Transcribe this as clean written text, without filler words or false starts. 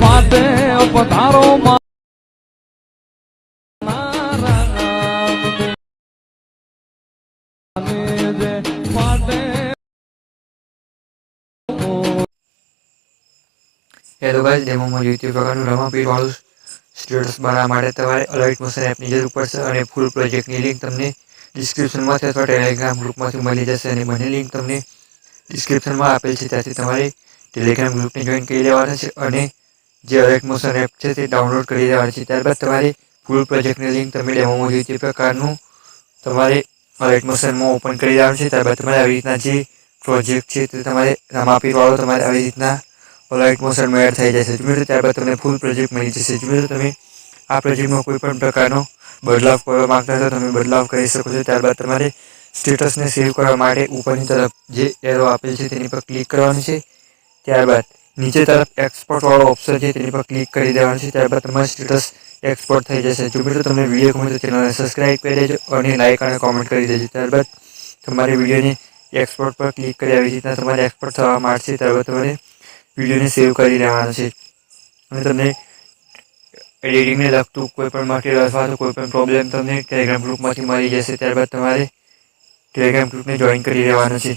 ફાટે પધારો hello guys, ડેમોમાં જોઈતી પ્રકારનું રમાપીર વાળું સ્ટેટસ બનાવવા માટે તમારે અલાઇટ મોશન એપની જરૂર પડશે અને ફૂલ પ્રોજેક્ટની લિંક તમને ડિસ્ક્રિપ્શનમાંથી અથવા ટેલિગ્રામ ગ્રુપમાંથી મળી જશે અને મને લિંક તમને ડિસ્ક્રિપ્શનમાં આપેલ છે. ત્યાંથી તમારે ટેલિગ્રામ ગ્રુપને જોઈન કરી લેવાનું છે અને જે અલાઇટ મોશન એપ છે તે ડાઉનલોડ કરી લેવાની છે. ત્યારબાદ તમારે ફૂલ પ્રોજેક્ટની લિંક તમે ડેમોમાં જોઈતી પ્રકારનું તમારે અલાઇટ મોશનમાં ઓપન કરી દેવાનું છે. ત્યારબાદ તમારે આવી રીતના જે પ્રોજેક્ટ છે તે તમારે રમાપીર વાળો તમારે આવી રીતના અલાઇટ મોશનમાં એડ થઈ જશે. મિત્રો ત્યારબાદ તમને ફૂલ પ્રોજેક્ટ મળી જશે. મિત્રો તમે આ પ્રોજેક્ટમાં કોઈ પણ પ્રકારનો બદલાવ કરવા માંગતા હો તો તમે બદલાવ કરી શકો છો. ત્યારબાદ તમારે સ્ટેટસને સેવ કરવા માટે ઉપરની તરફ જે એરો આપેલ છે તેની પર ક્લિક કરવાનું છે. ત્યારબાદ નીચે તરફ એક્સપોર્ટ વાળો ઓપ્શન છે તેની પર ક્લિક કરી દેવાનું છે. ત્યારબાદ તમારું સ્ટેટસ એક્સપોર્ટ થઈ જશે. જો મિત્રો તમને વિડીયો ગમે તો ચેનલને સબસ્ક્રાઇબ કરી દેજો અને લાઇક અને કોમેન્ટ કરી દેજો. ત્યારબાદ તમારે વિડીયોને એક્સપોર્ટ પર ક્લિક કરી આવી રીતના તમારે એક્સપોર્ટ થવા માંડશે. ત્યારબાદ તમારે વિડીયોને સેવ કરી લેવાનો છે અને તમને એડિટિંગને લગતું કોઈ પણ મટીરિયલ અથવા તો કોઈ પણ પ્રોબ્લેમ તમને ટેલિગ્રામ ગ્રુપમાંથી મળી જશે. ત્યારબાદ તમારે ટેલિગ્રામ ગ્રુપને જોઈન કરી લેવાનું છે.